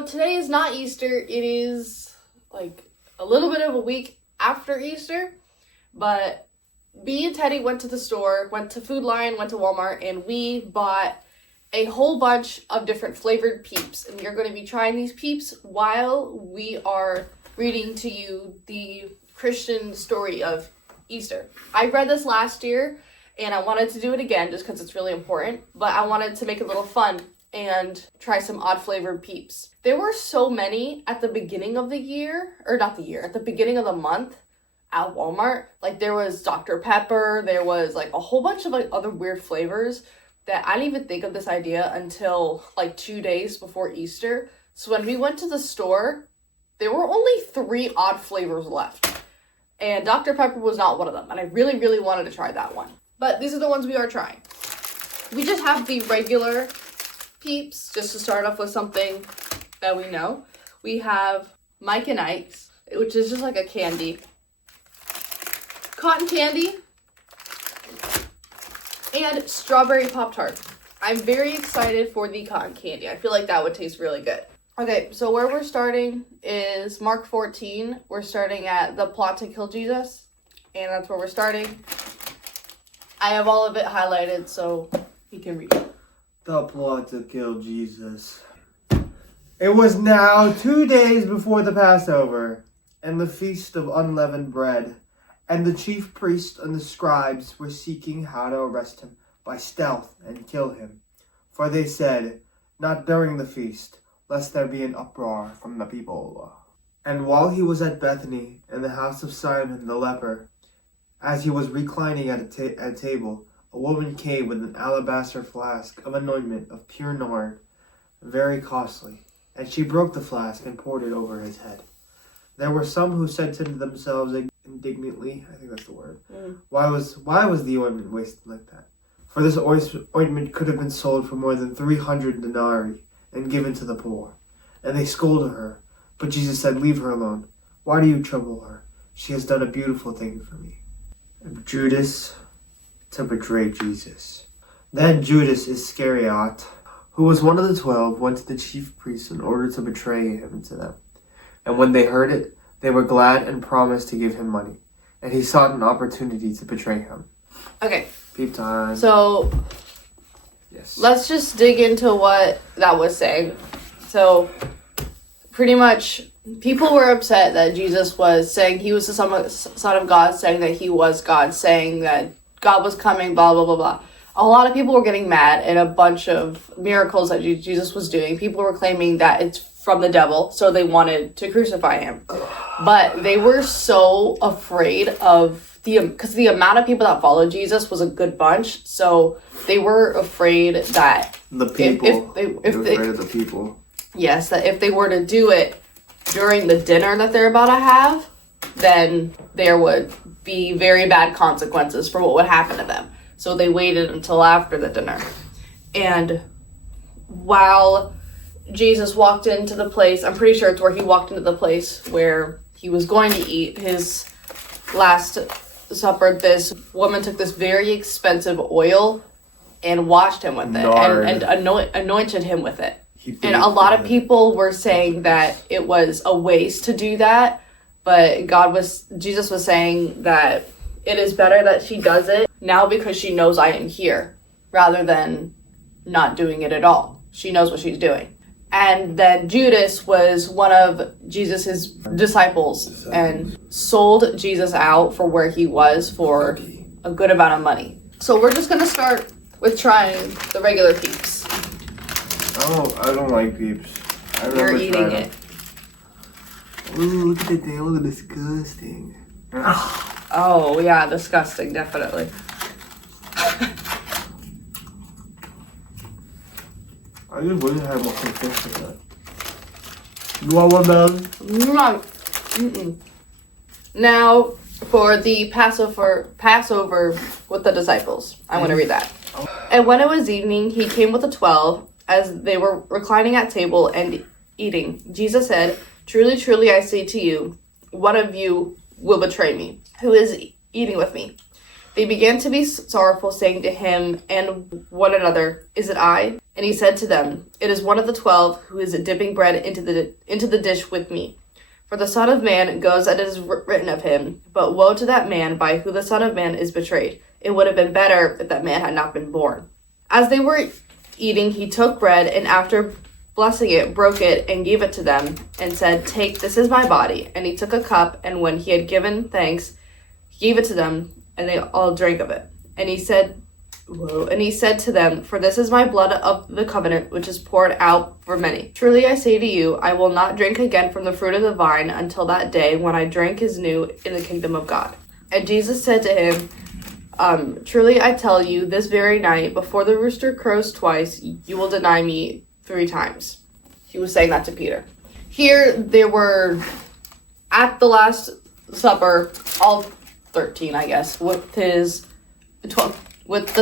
So today is not Easter. It is like a little bit of a week after Easter. But me and Teddy went to the store, went to Food Lion, went to Walmart, and we bought a whole bunch of different flavored PEEPS. And we are going to be trying these PEEPS while we are reading to you the Christian story of Easter. I read this last year and I wanted to do it again just because it's really important, but I wanted to make it a little fun and try some odd flavored PEEPS. There were so many at the beginning of the year, or not the year, at the beginning of the month at Walmart. Like there was Dr. Pepper, there was like a whole bunch of like other weird flavors that I didn't even think of this idea until like 2 days before Easter. So when we went to the store, there were only 3 odd flavors left. And Dr. Pepper was not one of them. And I really, really wanted to try that one. But these are the ones we are trying. We just have the regular PEEPS, just to start off with something that we know. We have Mike and Ike's, which is just like a candy. Cotton candy. And strawberry Pop-Tart. I'm very excited for the cotton candy. I feel like that would taste really good. Okay, so where we're starting is Mark 14. We're starting at the plot to kill Jesus. And that's where we're starting. I have all of it highlighted so you can read it. The plot to kill Jesus. It was now 2 days before the Passover and the feast of unleavened bread. And the chief priests and the scribes were seeking how to arrest him by stealth and kill him. For they said, "Not during the feast, lest there be an uproar from the people." And while he was at Bethany, in the house of Simon the leper, as he was reclining at a table, a woman came with an alabaster flask of an ointment of pure nard, very costly, and she broke the flask and poured it over his head. There were some who said to themselves indignantly, I think that's the word, why was the ointment wasted like that? For this ointment could have been sold for more than 300 denarii and given to the poor. And they scolded her. But Jesus said, "Leave her alone. Why do you trouble her? She has done a beautiful thing for me." And Judas to betray Jesus. Then Judas Iscariot, who was one of the 12, went to the chief priests in order to betray him to them. And when they heard it, they were glad and promised to give him money. And he sought an opportunity to betray him. Okay. Peep time. So, yes. Let's just dig into what that was saying. So, pretty much, people were upset that Jesus was saying he was the Son of God, saying that he was God, saying that God was coming, blah, blah, blah, blah. A lot of people were getting mad at a bunch of miracles that Jesus was doing. People were claiming that it's from the devil, so they wanted to crucify him. But they were so afraid of because the amount of people that followed Jesus was a good bunch, so they were afraid that the people, if they afraid of the people. Yes, that if they were to do it during the dinner that they're about to have, then there would be very bad consequences for what would happen to them. So they waited until after the dinner. And while Jesus walked into the place, I'm pretty sure it's where he walked into the place where he was going to eat his last supper, this woman took this very expensive oil and washed him with it and anointed him with it. And a lot of people were saying that it was a waste to do that, but Jesus was saying that it is better that she does it now because she knows I am here, rather than not doing it at all. She knows what she's doing. And then Judas was one of Jesus's disciples and sold Jesus out for where he was for a good amount of money. So we're just going to start with trying the regular PEEPS. I don't like PEEPS. You're eating it. Ooh, look at the thing. Look, disgusting. Oh, yeah, disgusting, definitely. I just wish I had more fish like that. You want one, man? Mm-mm. Now, for the Passover with the disciples. I'm going to read that. And when it was evening, he came with the 12, as they were reclining at table and eating. Jesus said, "Truly, truly, I say to you, one of you will betray me, who is eating with me." They began to be sorrowful, saying to him and one another, "Is it I?" And he said to them, "It is one of the 12 who is dipping bread into the dish with me. For the Son of Man goes as it is written of him, but woe to that man by whom the Son of Man is betrayed. It would have been better if that man had not been born." As they were eating, he took bread, and after blessing it, broke it, and gave it to them, and said, "Take, this is my body." And he took a cup, and when he had given thanks, he gave it to them, and they all drank of it. And he said to them, "For this is my blood of the covenant, which is poured out for many. Truly I say to you, I will not drink again from the fruit of the vine until that day when I drink is new in the kingdom of God." And Jesus said to him, "Truly I tell you, this very night, before the rooster crows twice, you will deny me 3 times." He was saying that to Peter. Here they were at the Last Supper, all 13, I guess, with the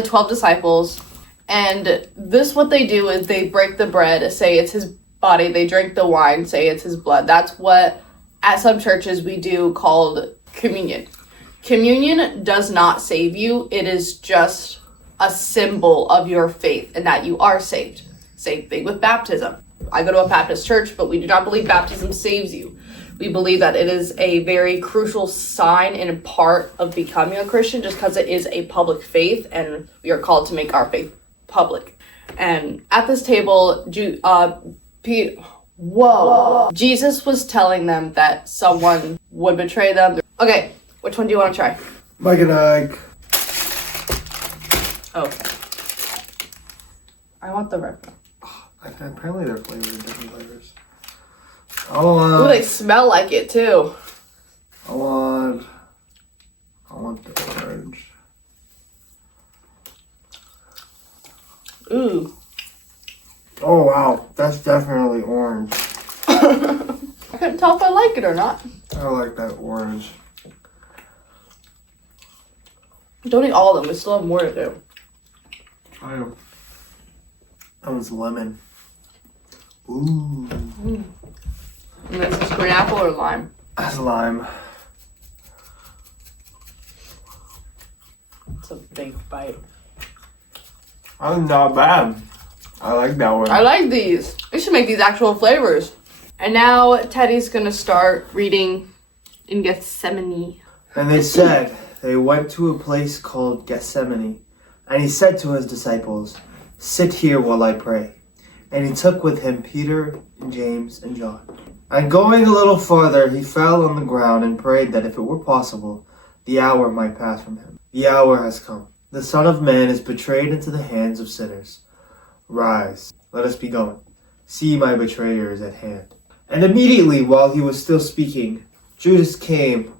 12 disciples. And this, what they do is they break the bread, say it's his body. They drink the wine, say it's his blood. That's what at some churches we do called communion. Communion does not save you. It is just a symbol of your faith and that you are saved. Same thing with baptism. I go to a Baptist church, but we do not believe baptism saves you. We believe that it is a very crucial sign and part of becoming a Christian, just because it is a public faith and we are called to make our faith public. And at this table, Jesus was telling them that someone would betray them. Okay, which one do you want to try? Mike and Ike. Okay. I want the red one. Apparently they're flavored different flavors. Ooh, they smell like it too. I want the orange. Ooh. Oh wow, that's definitely orange. I couldn't tell if I like it or not. I like that orange. Don't eat all of them. We still have more to do. I know. That one's lemon. Ooh. Mm. And this is green apple or lime? That's lime. It's a big bite. I'm not bad. I like that one. I like these. We should make these actual flavors. And now Teddy's gonna start reading in Gethsemane. And they said they went to a place called Gethsemane. And he said to his disciples, "Sit here while I pray." And he took with him Peter and James and John. And going a little farther, he fell on the ground and prayed that if it were possible, the hour might pass from him. The hour has come. The Son of Man is betrayed into the hands of sinners. Rise, let us be going. See, my betrayer is at hand. And immediately, while he was still speaking, Judas came,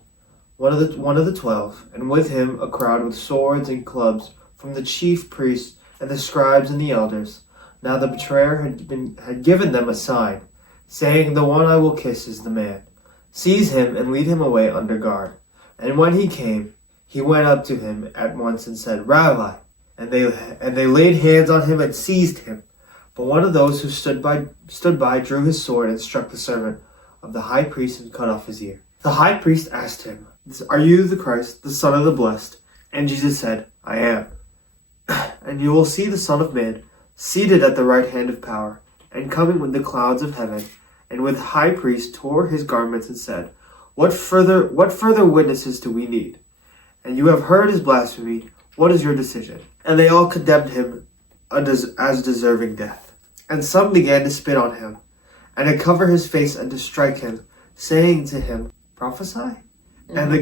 one of the 12, and with him a crowd with swords and clubs from the chief priests and the scribes and the elders. Now the betrayer had given them a sign, saying, "The one I will kiss is the man. Seize him and lead him away under guard." And when he came, he went up to him at once and said, "Rabbi." And they laid hands on him and seized him. But one of those who stood by drew his sword and struck the servant of the high priest and cut off his ear. The high priest asked him, "Are you the Christ, the Son of the Blessed?" And Jesus said, "I am. And you will see the Son of Man seated at the right hand of power, and coming with the clouds of heaven." And with high priest tore his garments and said, What further witnesses do we need? And you have heard his blasphemy. What is your decision?" And they all condemned him as deserving death. And some began to spit on him, and to cover his face and to strike him, saying to him, "Prophesy." Mm-hmm. And the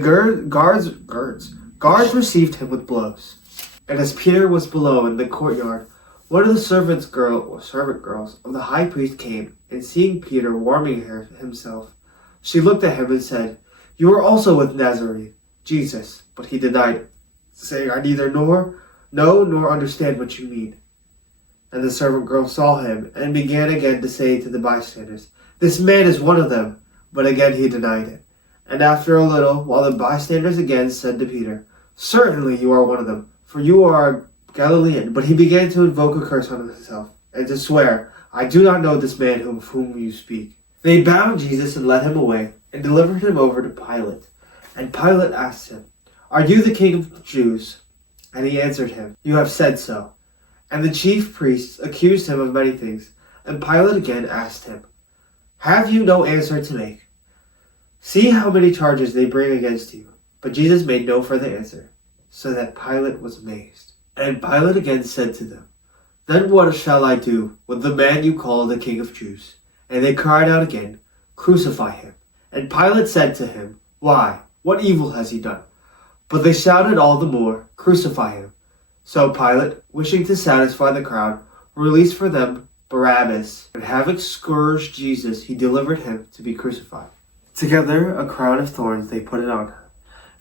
guards received him with blows. And as Peter was below in the courtyard, one of the servant girls of the high priest came, and seeing Peter warming himself, she looked at him and said, "You are also with Nazarene, Jesus." But he denied it, saying, "I neither know nor understand what you mean." And the servant girl saw him, and began again to say to the bystanders, "This man is one of them." But again he denied it. And after a little, while the bystanders again said to Peter, "Certainly you are one of them, for you are a Galilean." But he began to invoke a curse on himself, and to swear, "I do not know this man of whom you speak." They bound Jesus and led him away, and delivered him over to Pilate. And Pilate asked him, "Are you the king of the Jews?" And he answered him, "You have said so." And the chief priests accused him of many things. And Pilate again asked him, "Have you no answer to make? See how many charges they bring against you." But Jesus made no further answer, so that Pilate was amazed. And Pilate again said to them, "Then what shall I do with the man you call the King of Jews?" And they cried out again, "Crucify him." And Pilate said to him, "Why? What evil has he done?" But they shouted all the more, "Crucify him." So Pilate, wishing to satisfy the crowd, released for them Barabbas, and having scourged Jesus, he delivered him to be crucified. Together a crown of thorns they put it on him,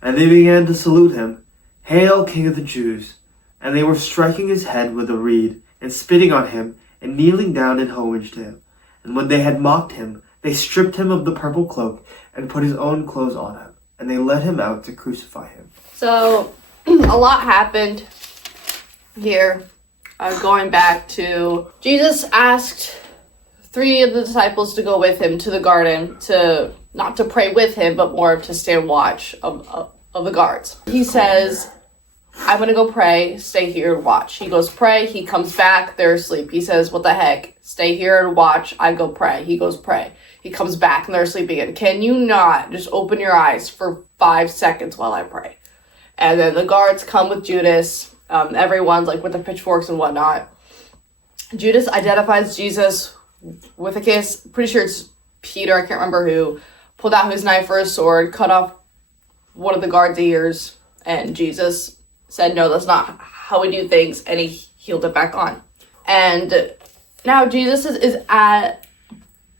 and they began to salute him, "Hail, King of the Jews!" And they were striking his head with a reed, and spitting on him, and kneeling down in homage to him. And when they had mocked him, they stripped him of the purple cloak, and put his own clothes on him, and they led him out to crucify him. So, a lot happened here. Going back to, Jesus asked 3 of the disciples to go with him to the garden, to not to pray with him, but more to stand watch of the guards. He says, "I'm going to go pray, stay here and watch." He goes pray, he comes back, they're asleep. He says, "What the heck? Stay here and watch, I go pray." He goes pray. He comes back and they're asleep again. "Can you not just open your eyes for 5 seconds while I pray?" And then the guards come with Judas. Everyone's like with the pitchforks and whatnot. Judas identifies Jesus with a kiss. Pretty sure it's Peter, I can't remember who, pulled out his knife or his sword, cut off one of the guards' ears, and Jesus said, "No, that's not how we do things," and he healed it back on. And now Jesus is at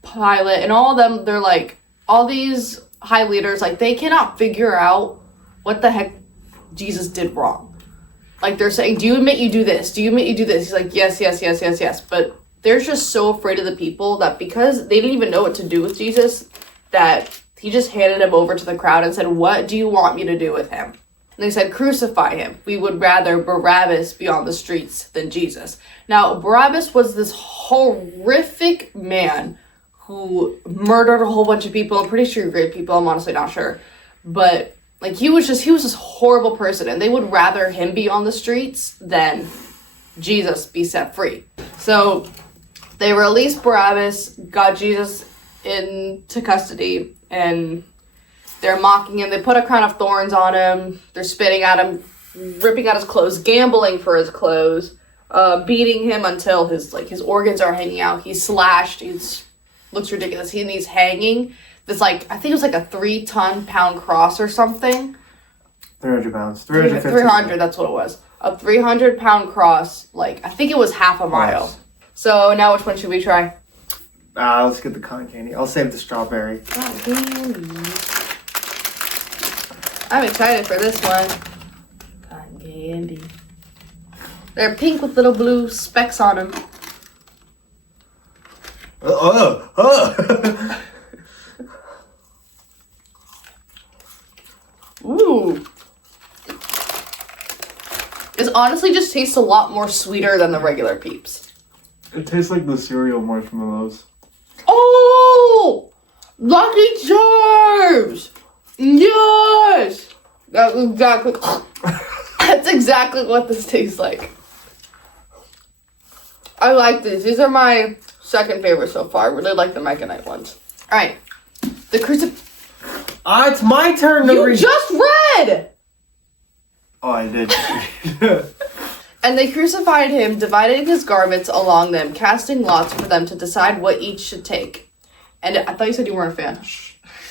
Pilate, and all of them, they're like, all these high leaders, like, they cannot figure out what the heck Jesus did wrong. Like, they're saying, "Do you admit you do this? Do you admit you do this?" He's like, yes, yes, yes, yes, yes. But they're just so afraid of the people that because they didn't even know what to do with Jesus, that he just handed him over to the crowd and said, "What do you want me to do with him?" And they said, "Crucify him. We would rather Barabbas be on the streets than Jesus." Now, Barabbas was this horrific man who murdered a whole bunch of people. I'm pretty sure he raped people. I'm honestly not sure. But like, he was this horrible person, and they would rather him be on the streets than Jesus be set free. So they released Barabbas, got Jesus into custody, and they're mocking him. They put a crown of thorns on him. They're spitting at him, ripping out his clothes, gambling for his clothes, beating him until his organs are hanging out. He's slashed. Looks ridiculous. He's hanging. This, like, I think it was like a 3-ton-pound cross or something. 300 pounds. 300, that's what it was. A 300-pound cross, like, I think it was half a mile. Nice. So now which one should we try? Let's get the cotton candy. I'll save the strawberry. Cotton candy. I'm excited for this one. Cotton candy. They're pink with little blue specks on them. Ooh. This honestly just tastes a lot more sweeter than the regular Peeps. It tastes like the cereal marshmallows. Oh! Lucky Charms! Yes! That's exactly what this tastes like. I like these. These are my second favorite so far. I really like the Mike and Knight ones. Alright. The it's my turn to read. You just read! Oh, I did. And they crucified him, dividing his garments along them, casting lots for them to decide what each should take. And I thought you said you weren't a fan.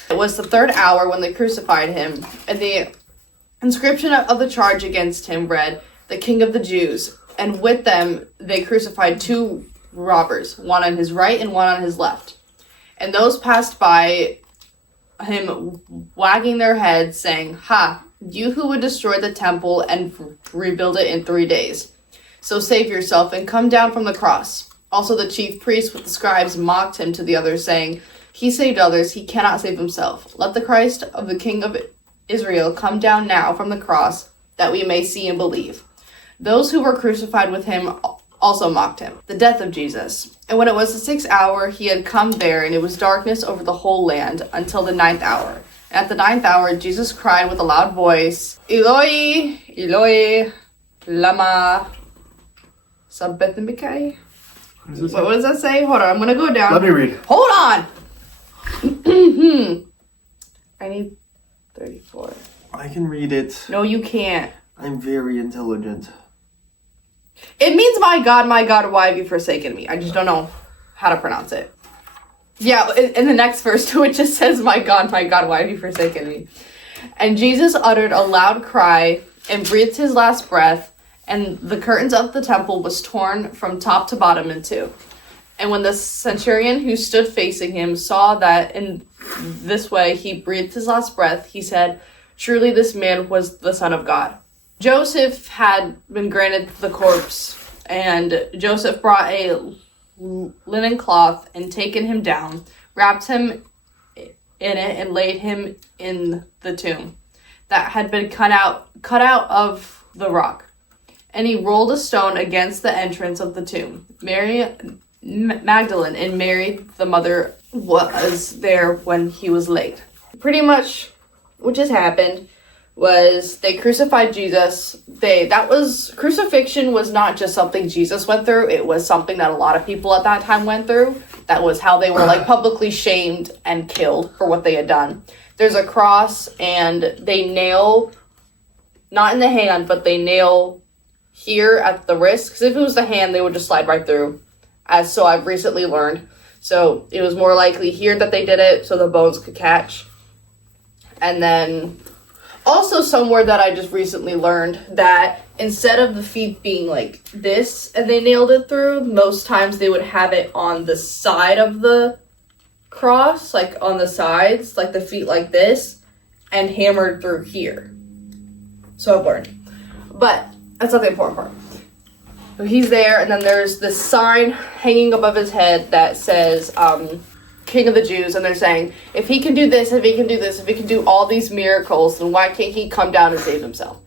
It was the 3rd hour when they crucified him, and the inscription of the charge against him read, "The King of the Jews." And with them, they crucified 2 robbers, one on his right and one on his left. And those passed by him wagging their heads, saying, "Ha, you who would destroy the temple and rebuild it in 3 days. So save yourself and come down from the cross." Also the chief priests with the scribes mocked him to the others, saying, "He saved others, he cannot save himself. Let the Christ of the King of Israel come down now from the cross, that we may see and believe." Those who were crucified with him also mocked him. The death of Jesus. And when it was the 6th hour, he had come there, and it was darkness over the whole land until the 9th hour. And at the 9th hour, Jesus cried with a loud voice, "Eloi, Eloi, lama Sabbatikai. What does it say? What does that say? Hold on, I'm gonna go down. Let me read. Hold on! I need 34. I can read it. No, you can't. I'm very intelligent. It means, my God, why have you forsaken me? I just don't know how to pronounce it. Yeah, in the next verse too, it just says, my God, why have you forsaken me? And Jesus uttered a loud cry and breathed his last breath, and the curtains of the temple was torn from top to bottom in two. And when the centurion who stood facing him saw that in this way he breathed his last breath, he said, truly this man was the Son of God. Joseph had been granted the corpse, and Joseph brought a linen cloth and taken him down, wrapped him in it, and laid him in the tomb that had been cut out of the rock. And he rolled a stone against the entrance of the tomb. Mary Magdalene and Mary, the mother, was there when he was laid. Pretty much what just happened was they crucified Jesus. Crucifixion was not just something Jesus went through. It was something that a lot of people at that time went through. That was how they were publicly shamed and killed for what they had done. There's a cross, and they nail, not in the hand, but they nail here at the wrist. Because if it was the hand, they would just slide right through. So I've recently learned. So it was more likely here that they did it so the bones could catch. And then also somewhere that I just recently learned that instead of the feet being like this and they nailed it through, most times they would have it on the side of the cross, like on the sides, like the feet like this, and hammered through here. So I've learned. But that's not the important part. So he's there, and then there's this sign hanging above his head that says, King of the Jews, and they're saying, if he can do this, if he can do this, if he can do all these miracles, then why can't he come down and save himself?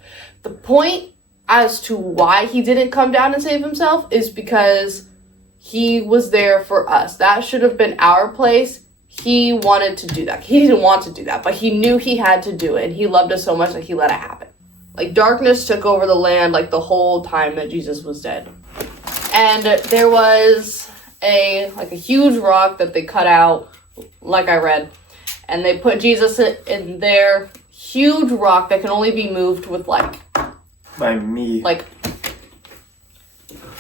The point as to why he didn't come down and save himself is because he was there for us. That should have been our place. He wanted to do that. He didn't want to do that, but he knew he had to do it, and he loved us so much that he let it happen. Darkness took over the land, the whole time that Jesus was dead. And there was a huge rock that they cut out, like I read, and they put Jesus in there. Huge rock that can only be moved with by me.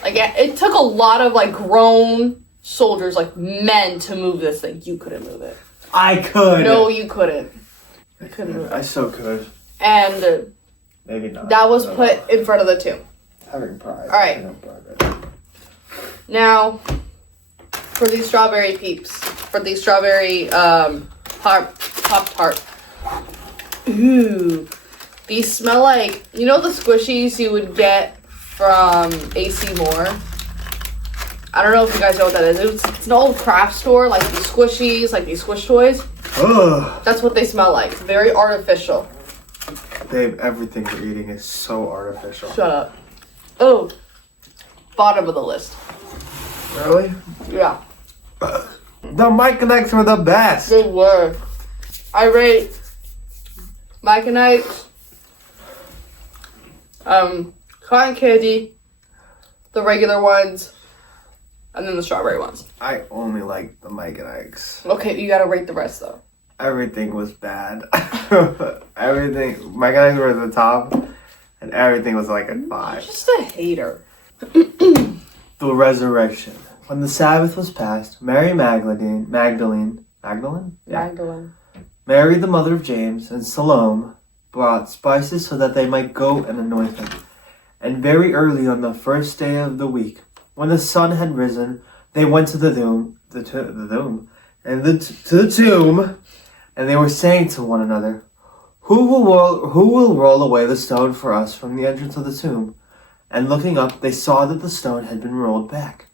It took a lot of grown soldiers, men, to move this thing. You couldn't move it. I could. No, you couldn't. I couldn't move it. I so could. And maybe not. That was put in front of the tomb. Having pride. All right. Now, for these strawberry peeps, for these strawberry Pop-Tart. Ooh. These smell like, the squishies you would get from AC Moore? I don't know if you guys know what that is. It's an old craft store, these squishies, these squish toys. Ugh. That's what they smell like. It's very artificial. Babe, everything we're eating is so artificial. Shut up. Oh. Bottom of the list. Really? Yeah. The Mike Connects were the best. They were. I rate Mike and Ike's, cotton candy, the regular ones, and then the strawberry ones. I only like the Mike and Ike's. Okay, you gotta rate the rest though. Everything was bad. Everything. Mike and Ike's were at the top, and everything was a 5. You're just a hater. The resurrection. When the Sabbath was past, Mary Magdalene? Yeah. Magdalene. Mary, the mother of James, and Salome brought spices so that they might go and anoint him. And very early on the first day of the week, when the sun had risen, they went to the tomb, and they were saying to one another, Who will roll away the stone for us from the entrance of the tomb? And looking up, they saw that the stone had been rolled back.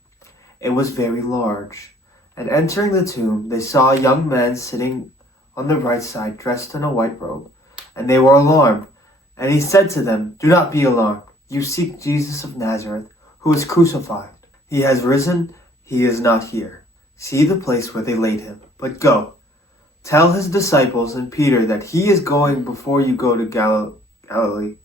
It was very large. And entering the tomb, they saw a young man sitting on the right side, dressed in a white robe. And they were alarmed. And he said to them, Do not be alarmed. You seek Jesus of Nazareth, who was crucified. He has risen. He is not here. See the place where they laid him. But go. Tell his disciples and Peter that he is going before you go to Galilee.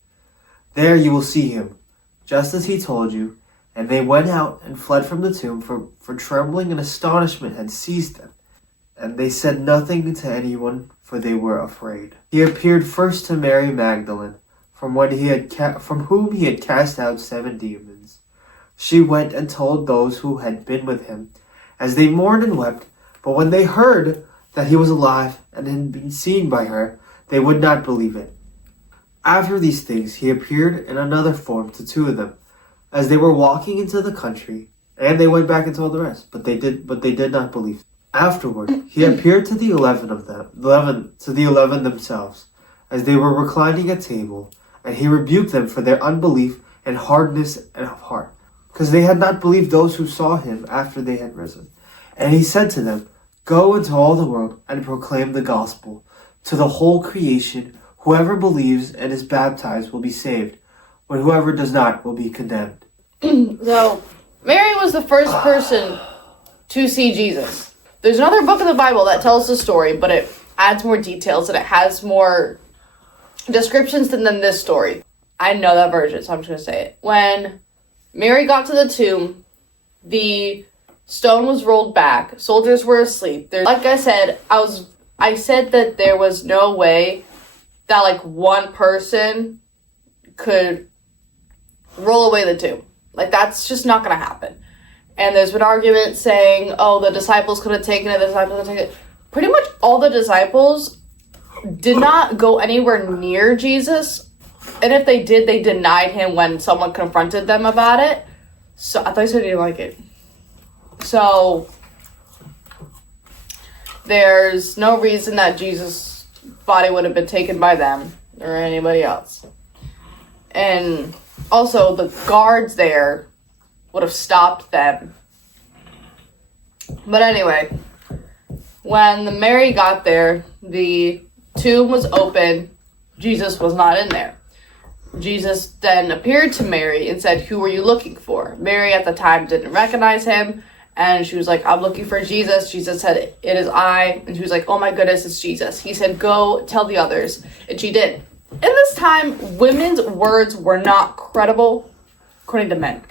There you will see him, just as he told you. And they went out and fled from the tomb, for trembling and astonishment had seized them. And they said nothing to anyone, for they were afraid. He appeared first to Mary Magdalene, from whom he had cast out 7 demons. She went and told those who had been with him, as they mourned and wept. But when they heard that he was alive and had been seen by her, they would not believe it. After these things, he appeared in another form to 2 of them, as they were walking into the country, and they went back and told the rest, but they did not believe. Afterward, he appeared to the 11 themselves, as they were reclining at table, and he rebuked them for their unbelief and hardness of heart, because they had not believed those who saw him after they had risen. And he said to them, "Go into all the world and proclaim the gospel to the whole creation. Whoever believes and is baptized will be saved, but whoever does not will be condemned." So, Mary was the first person to see Jesus. There's another book in the Bible that tells the story, but it adds more details and it has more descriptions than this story. I know that version, so I'm just going to say it. When Mary got to the tomb, the stone was rolled back. Soldiers were asleep. Like I said, I said that there was no way that like one person could roll away the tomb. Like that's just not going to happen. And there's been arguments saying, oh, the disciples could have taken it, the disciples could have taken it. Pretty much all the disciples did not go anywhere near Jesus. And if they did, they denied him when someone confronted them about it. So I thought you said you didn't like it. So there's no reason that Jesus' body would have been taken by them or anybody else. And also the guards there would have stopped them. But anyway, when Mary got there, the tomb was open. Jesus was not in there. Jesus then appeared to Mary and said, "Who were you looking for?" Mary at the time didn't recognize him, and she was like, "I'm looking for Jesus." Jesus said, "It is I." And she was like, "Oh my goodness, it's Jesus." He said, "Go tell the others." And she did. In this time, women's words were not credible, according to men.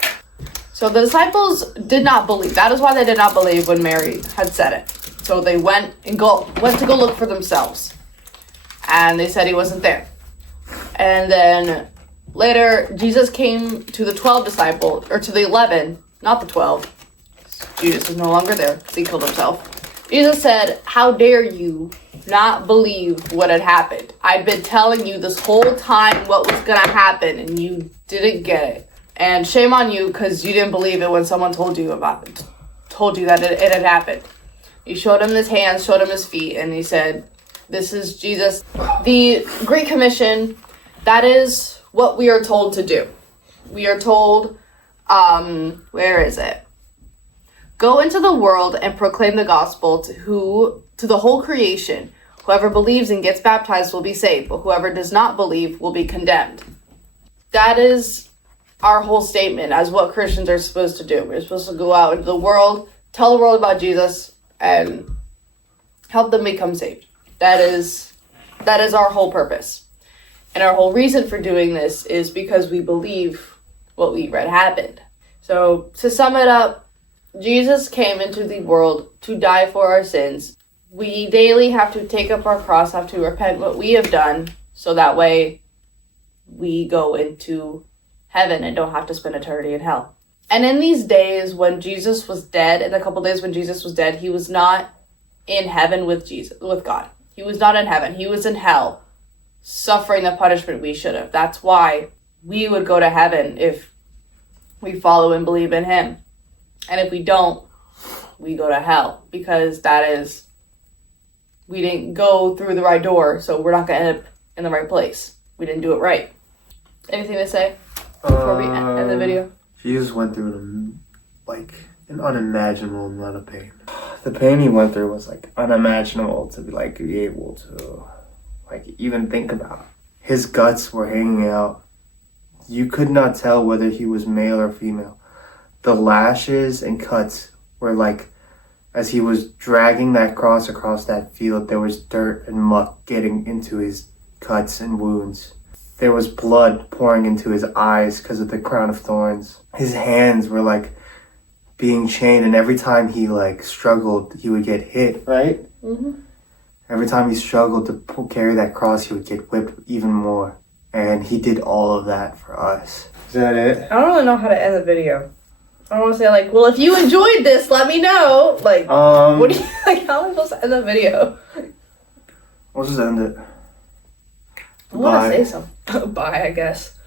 So the disciples did not believe. That is why they did not believe when Mary had said it. So they went to go look for themselves. And they said he wasn't there. And then later, Jesus came to the 12 disciples, or to the 11, not the 12. Jesus is no longer there because he killed himself. Jesus said, "How dare you not believe what had happened? I've been telling you this whole time what was going to happen, and you didn't get it. And shame on you because you didn't believe it when someone told you that it had happened." He showed him his hands, showed him his feet, and he said, "This is Jesus." The Great Commission, that is what we are told to do. We are told, where is it? Go into the world and proclaim the gospel to the whole creation. Whoever believes and gets baptized will be saved, but whoever does not believe will be condemned. That is our whole statement as what Christians are supposed to do. We're supposed to go out into the world, tell the world about Jesus, and help them become saved. That is our whole purpose. And our whole reason for doing this is because we believe what we read happened. So to sum it up, Jesus came into the world to die for our sins. We daily have to take up our cross, have to repent what we have done, so that way we go into heaven and don't have to spend eternity in hell. And in these days when Jesus was dead, in the couple days when Jesus was dead, he was not in heaven with God. He was not in heaven. He was in hell, suffering the punishment we should have. That's why we would go to heaven if we follow and believe in him. And if we don't, we go to hell, because we didn't go through the right door, so we're not going to end up in the right place. We didn't do it right. Anything to say before we end the video? Jesus went through an unimaginable amount of pain. The pain he went through was unimaginable to be able to even think about. His guts were hanging out. You could not tell whether he was male or female. The lashes and cuts were as he was dragging that cross across that field, there was dirt and muck getting into his cuts and wounds. there was blood pouring into his eyes because of the crown of thorns. His hands were like being chained, and every time he like struggled, he would get hit, right? Mm-hmm. Every time he struggled to carry that cross, he would get whipped even more. And he did all of that for us. Is that it? I don't really know how to end the video. I don't want to say like, well, if you enjoyed this, let me know. Like, what do you like? How am I supposed to end the video? We'll just end it. I want to say something. Bye, I guess.